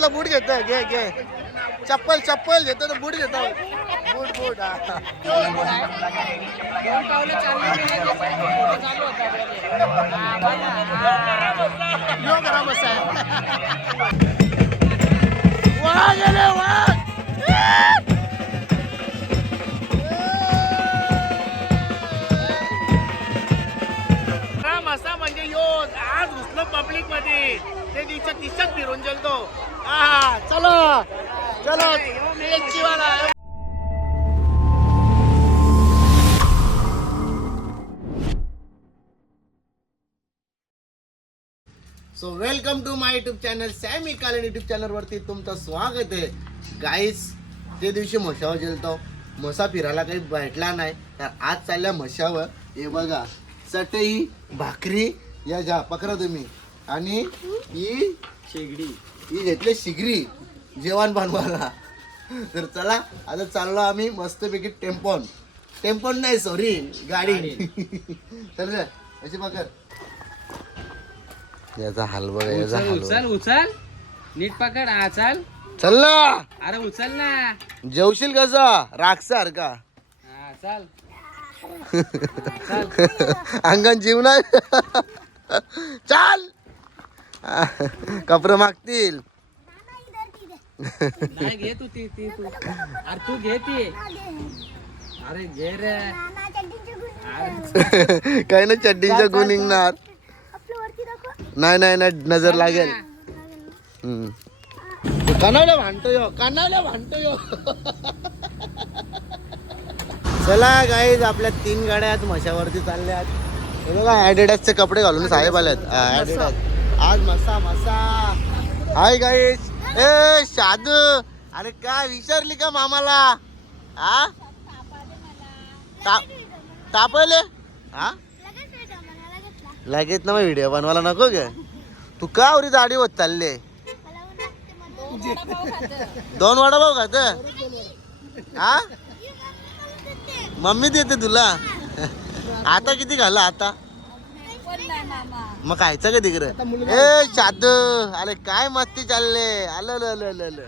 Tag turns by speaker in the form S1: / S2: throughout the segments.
S1: मातीतला बूट घेत घे घे. चप्पल चप्पल घेतो तर बूट घेतो बूट बूट वा गेले वा असा म्हणजे यो आज घुसलो पब्लिकमध्ये. ते दिवसात दिसत फिरून चलो चलो वाला so welcome to my YouTube channel Sammy Kalan YouTube चॅनलवरती तुमचं स्वागत आहे. गाईस ते दिवशी म्हशावर जेलतो. म्हसा फिरायला काही भेटला नाही. तर आज चालल्या म्हशावर हे बघा चटई भाकरी या जा पकरा तुम्ही. आणि ही शेगडी. ही घेतली शिगरी जेवण बनवायला. तर चला आता चाललो आम्ही मस्तपैकी टेम्पॉन. टेम्पॉन नाही सॉरी गाडी. चल रे, अशी पकड. याचा हलवा याचा
S2: उचल उचल उचल. नीट पकड हा चाल.
S1: चल ना.
S2: अरे उचल ना.
S1: जेवशील कसा रागसार का?
S2: हा चाल.
S1: अंगण जीव नाही चाल. कपडे मागतील.
S2: नाही घे तू ती ती तू. अरे तू घे ती. अरे घे रे.
S1: काही ना चड्डीच्या गुण निघणार नाही नाही नाही नजर लागेल. कानावल्या भांडतो यो कानावल्या भांडतो यो चला गाईज आपल्या तीन गाड्या आहेत म्हशावरती चालल्या हे बघा ऍडिडासचे कपडे घालून साहेब आलेत. ऍडिडास आज मसा मसा हाय गाईज ए साधू. अरे काय विचारली का मामाला? हा ताप तापले हा लगेच ना मग व्हिडिओ बनवायला नको ग. तू का आवरी दाढी होत चालले? दोन वडापाव खात? हा मम्मी देते तुला? आता किती घाला आता? मग खायचं का तिकडं? ए शाद अरे काय मस्ती चालले? आलं ल ल ल ल.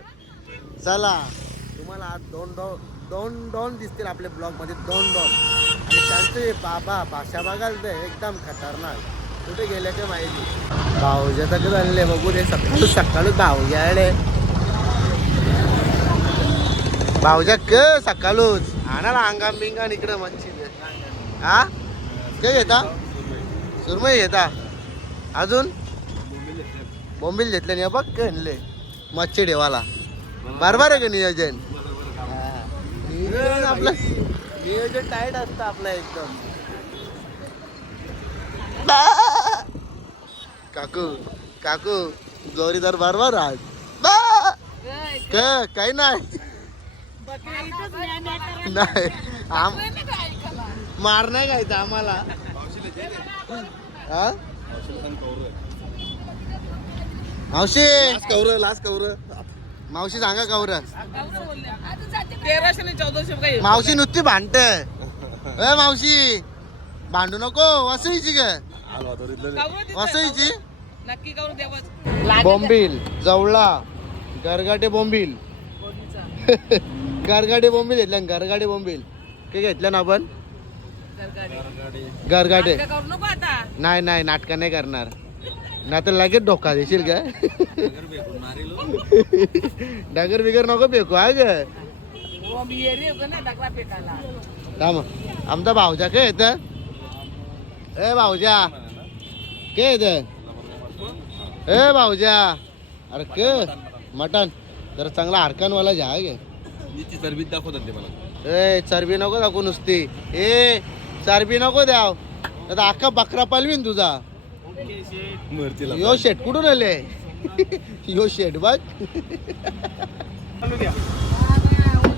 S1: चला. तुम्हाला आज दोन दोन दोन दोन दिसतील आपल्या ब्लॉगमध्ये दोन दोन आणि त्यांचे बाबा भाषा बघाल ते एकदम खतरनाक. कुठे गेले ते माहिती भाऊजा तर झाले बघू रे सकाळी सकाळी भाऊजा आले. भाऊजा क सकाळूच? आणाला अंगाम बिंगान इकडं मच्छी हा? ते घेता? सुरमई घेता अजून? बोंबील घेतले. नाही बघ आणले मच्छी ठेवाला बरोबर. आहे का नियोजन? हा. नियोजन आपलं नियोजन टाईट असतं आपलं एकदम. काकू काकू जोरीदार बरोबर आज. क काही नाही. नाही आम मार नाही खायचा आम्हाला. हा? मावशी. कौर लाच कौर मावशी सांगा कौर
S2: तेराशे आणि चौदाशे काही
S1: मावशी नुसती भांडत. ए मावशी. भांडू नको वसईची ग. वसईची?
S2: नक्की करून द्यावं
S1: बोंबील जवळा गरगाटे बोंबील. गरगाटे बोंबील घेतल्या गरगाटे बोंबील. ते घेतलं ना आपण? गरगाटे
S2: करू नको आता.
S1: नाही नाही नाटकं नाही करणार. नाही तर लगेच धोका देशील का? डगर बिगर नको फेकू हा ग.
S2: हो,
S1: आमचा भाऊजा काय येत ए भाऊजा. काय येत ए भाऊजा. अरे क? मटन जरा चांगला हरकनवाला जा गे.
S3: चरबीत दाखवतात ते मला.
S1: ए चरबी नको दाखवू नुसती. ए चरबी नको द्याव. आता अख्खा बकरा पालवीन तुझा. यो शेट कुठून आले? यो शेट बघ.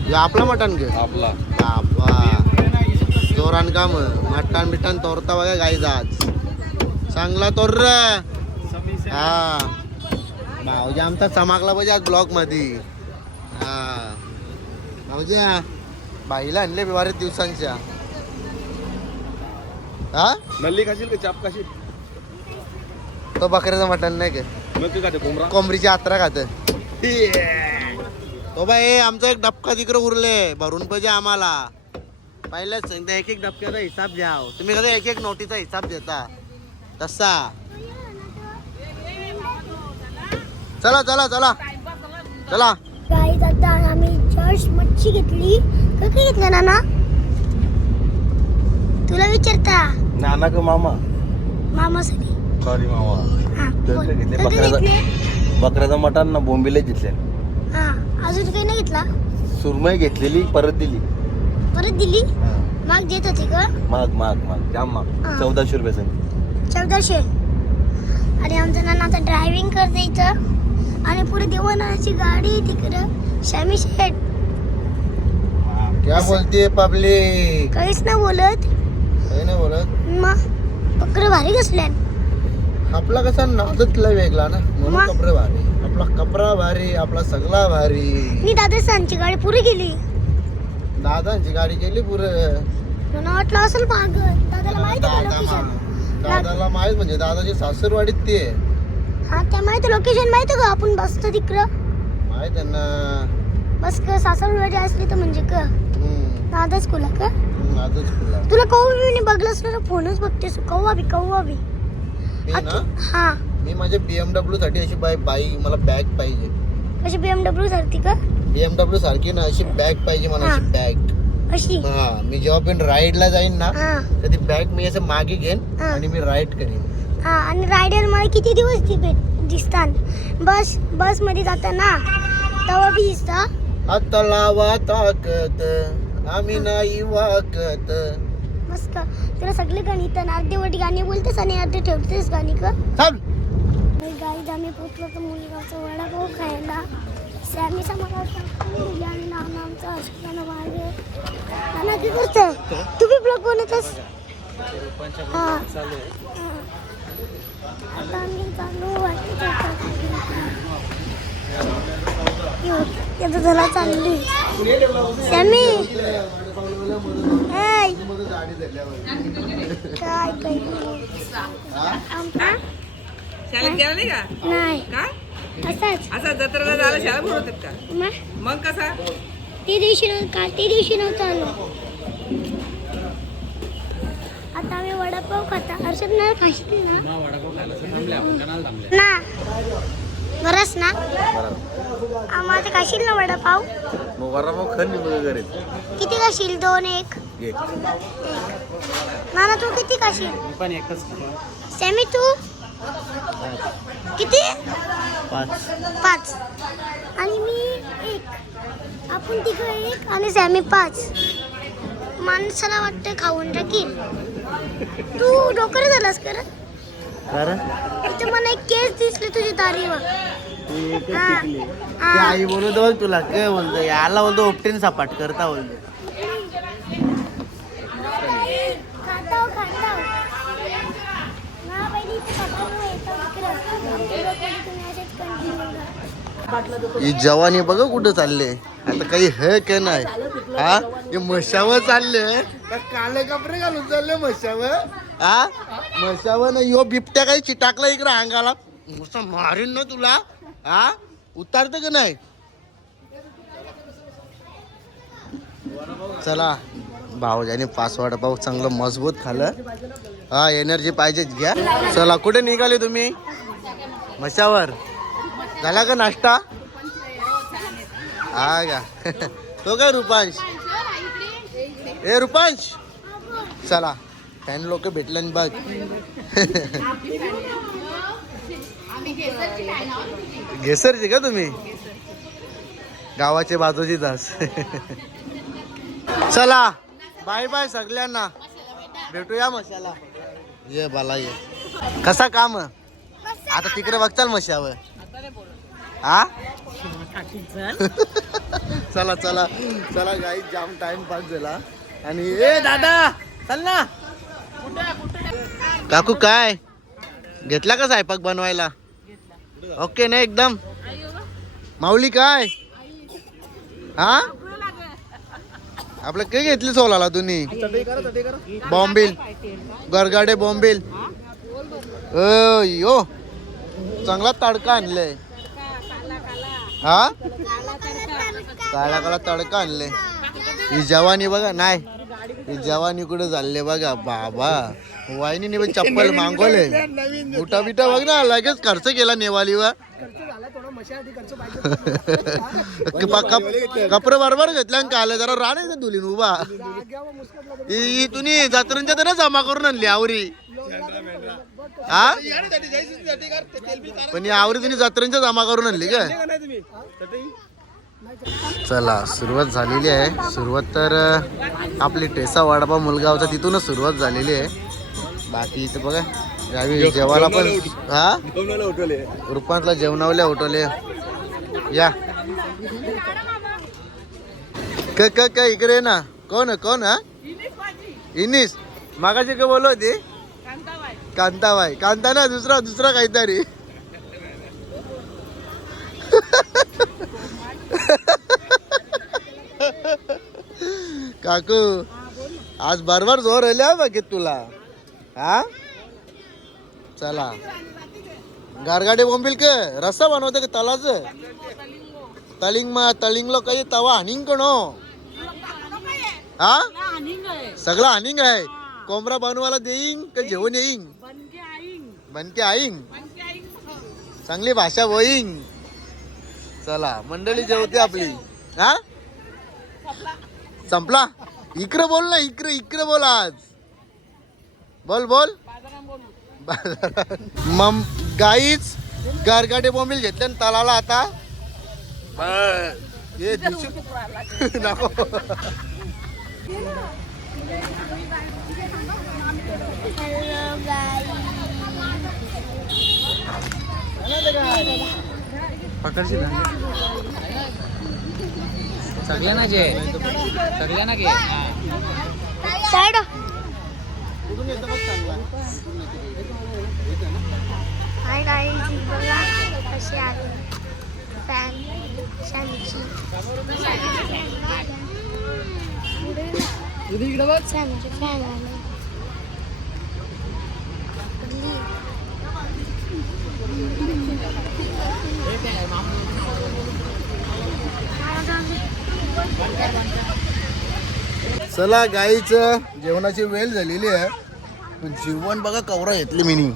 S1: यो आपला मटन घे.
S3: आपला.
S1: चोरान काम. मटण बिटण तोरता बघा गाई आज. चांगला तोर रे हा. भाऊजी आमचा चमाकला पाहिजे आज ब्लॉकमध्ये हा. भाऊजी बाईला आणले बरेच दिवसांच्या. हा?
S3: नल्ली खाशील का चाप खाशील?
S1: तो बकऱ्याचं मटण नाही का?
S3: मग ते का ते कोंबडा
S1: कोंबडीची यात्रा खात तो बाई आमचा एक डबका तिकडे उरले. भरून पाहिजे आम्हाला. पहिल्याच सांगता एक एक डबक्याचा हिसाब घ्या तुम्ही कसं एक एक नोटीचा हिसाब देता. तसा. चला चला चला. चला.
S4: गाईज आता आम्ही जस्ट मच्छी घेतली. काय घेतलं नाना? तुला विचारता.
S3: नाना का मामा
S4: मामासाठी
S3: सॉरी मामा.
S4: हा
S3: तर. ते घेतले बकऱ्याचं- बकऱ्याचं मटण ना बोंबिले घेतले.
S4: हा अजून काही नाही घेतला?
S3: सुरमई घेतलेली परत दिली.
S4: परत दिली? माग देत होती का
S3: माग माग माग. जाम माग. चौदाशे रुपये सांग.
S4: चौदाशे? आणि आमचं नाना आता ड्रायव्हिंग करते इथं. आणि पुढे देवानाची गाडी तिकडं. शॅमी शेट
S1: क्या बोलते पब्लिक
S4: काहीच ना बोलत.
S1: काही नाही बोलत.
S4: मग बकरं भारी कसल्या
S1: आपला कसा नादतला वेगळा ना? म्हणून? कपडे भारी. आपला कपडा भारी आपला सगळा भारी.
S4: मी दादासांची गाडी पुरी गेली
S1: दादांची गाडी केली पुरं.
S4: मला वाटलं असेल माग दादाला माहिती आहे
S1: दादा
S4: लोकेशन
S1: मा- दादाला माहीत म्हणजे दादाची सासरवाडीत ते आहे.
S4: हा त्या माहिती लोकेशन माहिती का? आपण बसतो तिकडं.
S1: माहीत आहे ना.
S4: बस का सासरवाडी असली तर म्हणजे का.
S1: हम्म,
S4: दादाच कुला का.
S1: आजच खुला.
S4: तुला बी बघलंस ना फोनच बघतेस. कव्वा बी कव्वा बी.
S1: मी ना?
S4: हा.
S1: मी माझ्या बीएमडब्ल्यू साठी अशी बाय बाई मला बॅग पाहिजे.
S4: कशी बीएमडब्ल्यू सारखी का?
S1: बीएमडब्ल्यू सारखी ना अशी बॅग पाहिजे मला अशी बॅग
S4: अशी?
S1: हा मी जेव्हा पण राईडला जाईन ना
S4: हा.
S1: तर ती बॅग मी असं मागे घेईन
S4: हा.
S1: आणि मी राईड करीन.
S4: हा आणि रायडर मला किती दिवस दिसते दिसतात? बस बसमध्ये जाताना तेव्हा बी दिसता.
S1: आता लावा आम्ही नाही वाकत
S4: मस्त. का तुला सगळे गाणी तर अर्धे वाटी गाणी बोलतेस आणि अर्धे ठेवतेस गाणी का
S1: थांब
S4: गाईज आम्ही पोचलो तर मुलगाचा वडापाव खायला. मला दिली आणि नाना आमचा अशोकानं मागे नाना काय करतोय तू बी ब्लॉग बनवतस? हा. हा. आता आम्ही चालू वाटतं झाला चालली. सॅमी हाय काय
S2: शाळेत गेला नाही का?
S4: नाही.
S2: का?
S4: असंच.
S2: असा जत्रेला झाला शाळा भरवतात का?
S4: मग?
S2: मग कसा?
S4: ते दिवशी नव्हतं का ते दिवशी नव्हतं आलो. आता आम्ही वडापाव खाता. हर्षद ना खाशील ना? ना. बरंच ना? आम्हाला ते खाशील ना वडापाव?
S3: मग करेल
S4: किती खाशील दोन एक?
S3: घे
S4: नाना तू किती खाशील
S3: पण एकच
S4: सेमी तू? किती?
S1: पाच.
S4: पाच. आणि मी एक. आपण तिघं एक आणि सॅमी पाच. माणसाला वाटतं खाऊन टाकील तू डोकर झालास कर
S1: कारण
S4: इथे मला एक केस दिसले तुझ्या दारीवर
S1: ते. आई बोलू बोल तुला काय बोलतो याला बोलतो उपटीन सपाट करता बोलतो. ही जवानी बघा कुठं चालले. आता काही हे के नाही. हा? हे म्हशावर चालले. का काले कपडे घालून चालले म्हशावर. हा? म्हशावर ना यो बिबट्या काही चिटाकला इकडे अंगाला. मारीन ना तुला. हा उतारतं का नाही? चला. भाऊजाने पाच वडापाव चांगलं मजबूत खाल्लं. हा एनर्जी पाहिजेच घ्या. चला कुठे निघाले तुम्ही? मशावर झाला का नाश्ता? हा का? तो काय रुपांश? ए रुपांश? चला. फॅन लोक भेटले बघ. घेसरचे का तुम्ही? गावाच्या बाजूची तास चला बाय बाय सगळ्यांना. भेटूया मशाला. ये बाला ये. कसा काम? आता तिकडे बघचाल मशावर. हा चला चला. चला गाई जाम टाइम पास झाला. आणि ए दादा चल ना. काकू काय? घेतला का स्वयंपाक बनवायला? ओके ना एकदम. माऊली काय? हा? आपलं काय घेतली सोलाला तुम्ही? बॉम्बिल. गरगाडे बॉम्बिल. ओ यो. चांगला तडका आणलाय. हा? काळा काळा तडका आणले ही जवानी बघा नाही. ही जवानी कुठे चालले बघा बाबा. वाहिनी पण चप्पल मागवले. उठा बिटा बघ ना लगेच खर्च केला नेवालीवर. कपडे बरोबर घेतल्या आणि काल जरा राहणे धुलीन उभा. ही तुम्ही जत्रांच्या तर जमा करून आणली आवरी. हा पण ही आवरी तुम्ही जत्रांच्या जमा करून आणली का चला सुरुवात झालेली आहे. सुरुवात तर आपली टेसा वाडपा मुलगावचा तिथूनच सुरुवात झालेली आहे. बाकी इथं बघा यावेळी जेवायला पण हा? रुपांतला जेवणावल्या उठवले. या. क क क इकडे ना. कोण कोण हा? इनिस. मागाशी काय बोलत होती? कांताबाई. कांता ना दुसरा दुसरा काहीतरी. काकू आज बरोबर जोर आल्या बघित तुला. हा? चला. गारगाडे बोंबील के रस्सा बनवते का तलाच? तलिंग मा तलिंगलो काही तवा हानिंग कणो हा? सगळं हानिंग आहे. कोंबरा बनवायला देईन का जेवण येईन? बनके आईंग चांगली भाषा होईन चला मंडळी जेवते आपली. हा? संपला? इकडे बोल ना इकडे इकडे बोल आज. बोल बोल. मम गाईच गारगाडे बोंबील घेतले आणि तलाला आता. हे नको.
S4: गाई
S2: सगळ्यांना घे. सगळ्यांना घे.
S4: हाय गाईज बघा कशी आली फॅन शॅनची शॅनची फॅन आली
S1: चला गाईचं जेवणाची वेळ झालेली आहे. पण जेवण बघा कवरा घेतली मिनी.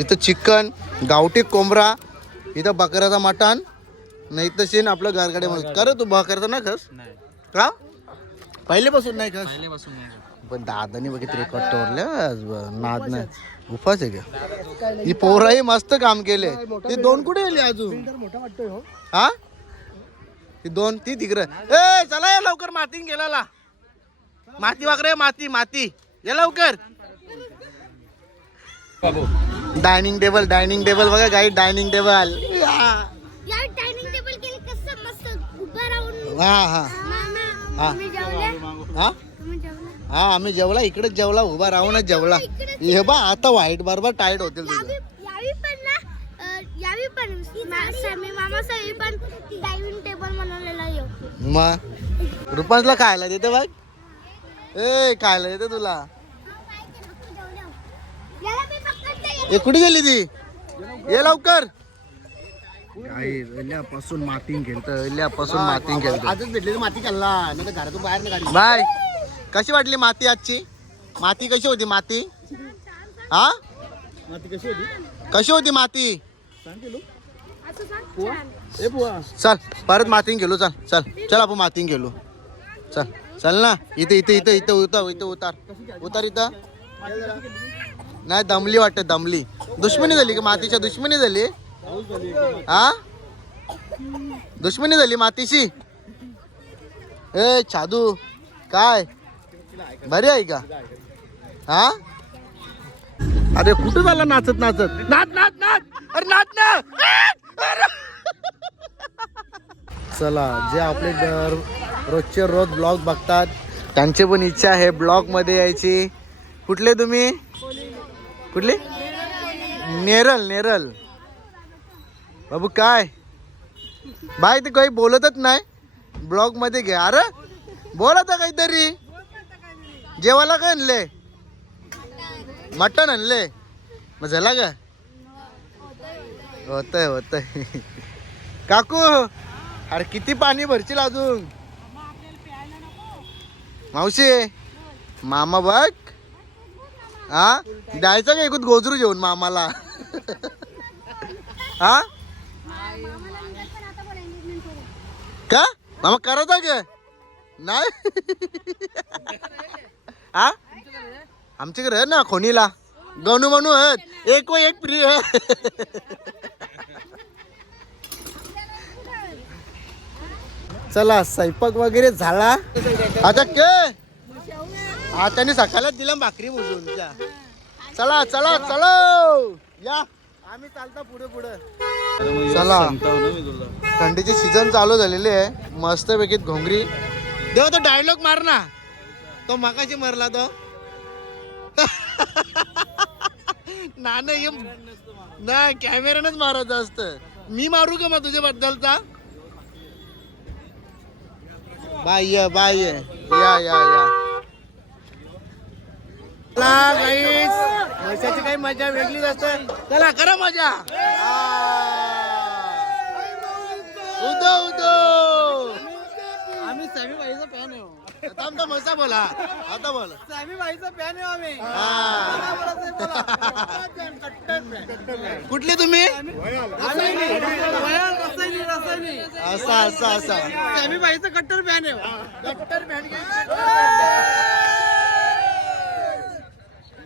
S1: इथं चिकन गावठी कोंबरा इथं बकऱ्याचा मटण नाही तर शेण आपलं गारगाड्यामध्ये कर तू बकऱ्याचा ना खस? का? पहिलेपासून नाही खस? पण दादानी बघितलं रेकॉर्ड टोरल्या नाद नाही. उपास आहे का? ही पोराही मस्त काम केले. ते दोन कुठे गेले अजून? हा? ती दोन ती तिकडे. ए चला या लवकर मातीन गेला माती वाकरे माती माती. या लवकर. डायनिंग टेबल डायनिंग टेबल बघा गाई डायनिंग टेबल.
S4: या. डायनिंग टेबल केलं कसं मस्त उभं राहून.
S1: हा हा.
S4: मामा
S1: हा. हा? हा? आम्ही जेवला. इकडेच जेवला उभा राहूनच जेवला. हे बा आता वाईट बरोबर टाईट होतील तुझं.
S4: यावी यावी पण ना अं, यावी पण. मा- समी मामा सवी पण डायनिंग टेबल बनवलेला येऊ
S1: मग रुपांसला खायला देते बघ. ए खायला देते तुला
S4: याला मी
S1: ए कुठे गेली ती? ये लवकर. पासून मातीन खेळत पासून मातीन खेळत.
S5: आजच भेटलेली माती खाल्ला. नाही तर घरातून बाहेर नाही काढली.
S1: बाय. कशी वाटली माती आजची? माती कशी होती माती? हा?
S5: माती कशी होती?
S1: कशी होती माती?
S5: सांग केलो ए बुवा
S1: चल परत मातीन गेलो चल चल. चल आपण मातीन गेलो. चल चल ना. इथे इथे इथे इथे उतर इथे उतार. उतार इथं. नाही दमली वाटते दमली. दुश्मनी झाली का मातीच्या? दुश्मनी झाली? हा? दुश्मनी झाली मातीची ए छादू काय? बरी आहे का? हा? अरे कुठं झाला नाचत नाचत? नाच नाच नाच! अरे नाच ना! चला जे आपले दर रोजचे रोज ब्लॉग बघतात त्यांची पण इच्छा आहे ब्लॉगमध्ये यायची. कुठले तुम्ही? कुठली? नेरल नेरल. बाबू काय? बाय ते काही बोलतच नाही. ब्लॉगमध्ये घ्या अरे बोलत काहीतरी. जेवायला काय आणले मटण आणले मग झाला का? होतंय होतंय. काकू अरे किती पाणी भरशील अजून? मावशी मामा बघ. हा? द्यायचं का एकूण गोजरू घेऊन मामाला? हा? का? मामा करत आहे का? नाही? हा? आमच्याकडे ना खोनीला. गणू म्हणू आहेत. एक व एक प्रिय चला स्वयंपाक वगैरे झाला? आता के? हा त्यांनी सकाळच दिला भाकरी बोलून त्या चला चला चला! या. आम्ही चालता पुढे पुढे. चला. थंडीचे सीझन चालू झालेले आहे. मस्त पैकी घोंगरी. देवा तो डायलॉग मार ना. तो मगाशी मरला तो. ना ना नाही कॅमेरानच मारायचं असतं. मी मारू का मग तुझ्या बद्दलचा बाय ये, बाय ये. या या चला पैशाची काही मजा वेगळीच असते. चला करा मजा. उदो उदो.
S2: आम्ही सॅमी बाईचा फॅन आहे हो.
S1: आता आमचा मसा बोला. आता बोल.
S2: सॅमी बाईचा फॅन आहे हो आम्ही.
S1: हा. कुठले तुम्ही? असा असा असा.
S2: सॅमी बाईचा कट्टर फॅन आहे हो. कट्टर फॅन सॅमी बाई वीला. आज फोटो फॅमिली सगळं टीव्हीला आम्ही तुझे व्हिडिओ बघतो
S1: हा, असं पाहिजे.
S2: रोज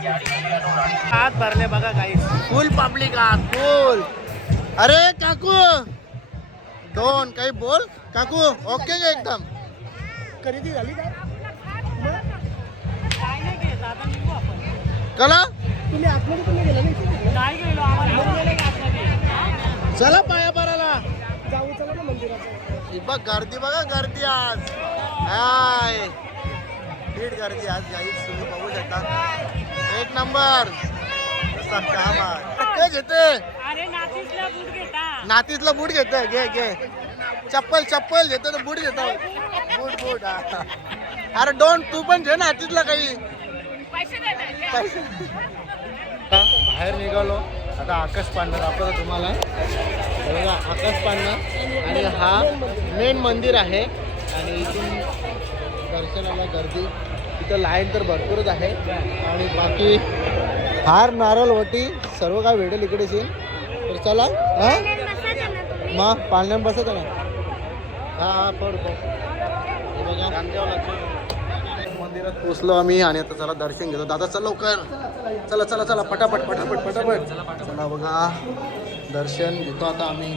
S6: हात
S1: भरले बघा काही फुल पब्लिक आहात फुल अरे काकू। दोन काही बोल। काकू ओके का एकदम?
S2: खरेदी झाली काय
S1: कला?
S2: तुम्ही आतमध्ये तुम्ही गेला नाही
S6: काय गेलो आम्हाला
S1: चला पाया पराला
S2: जाऊ चला ना मंदिराचं
S1: बघ गर्दी बघा गर्दी आज. हाय. नीट गर्दी आज गाईस. तुम्ही बघू शकता. एक नंबर. काम आहे. घेते
S2: अरे नातीतला बूट घेता.
S1: घे घे. चप्पल चप्पल घेतो तर बूट घेतो. बूट बूट. अरे डोंट तू पण घे नातीतलं काही.
S2: पैसे
S1: बाहेर निघालो. आता आकाश पांडा दाखवतो तुम्हाला. बघा आकाश पांडा आणि हा मेन मंदिर आहे. आणि इथून दर्शनाला गर्दी. इथं लाईन तर भरपूरच आहे. आणि बाकी हार नारळ वटी सर्व काय भेटेल इकडेच येईल तर चला हा? मग पाळण्यात बसत ना? हा हा पड मंदिरात पोचलो आम्ही आणि आता चला दर्शन घेतो. दादा चल लवकर. चला चला चला पटापट पटापट पटापट. चला बघा. दर्शन घेतो. आता आम्ही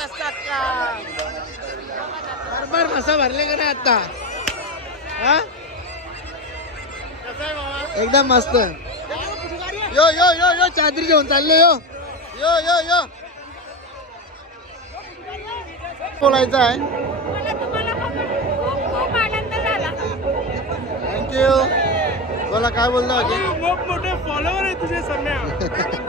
S1: कसा का? बरोबर मसा भरले का नाही आता? हा? एकदम मस्त. यो यो यो यो चादरी घेऊन चालले यो. यो यो यो. बोलायचं आहे.
S2: मला तुम्हाला खूप खूप आनंद झाला.
S1: थँक्यू बोला काय बोलता
S5: मोठे फॉलोवर आहे तुझे सम्या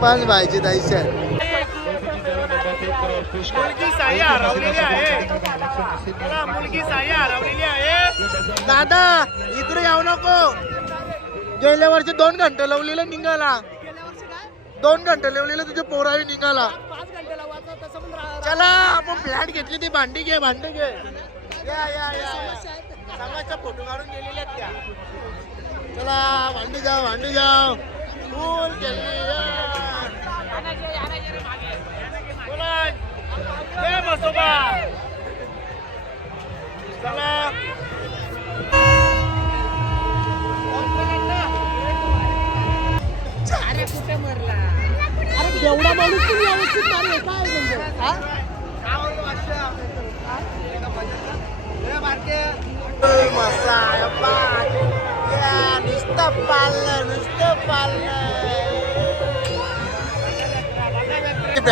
S1: पाच भाईची दायच्या
S5: मुलगी साई हरवलेली आहे. चला, मुलगी साई हरवलेली आहे.
S1: दादा इकडे येऊ नको. गेल्या वर्षी दोन घंटे लावलेलं निघाला. दोन घंटे लावलेलं तुझे पोरावी निघाला. चला आपण फ्लॅट घेतली ती भांडी घे भांडी घे. या या या फोटो काढून गेलेल्या आहेत त्या. चला भांडी जाऊ भांडी जाऊ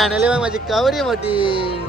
S1: आणले फॅनली बघ माझी कवरी मोठी.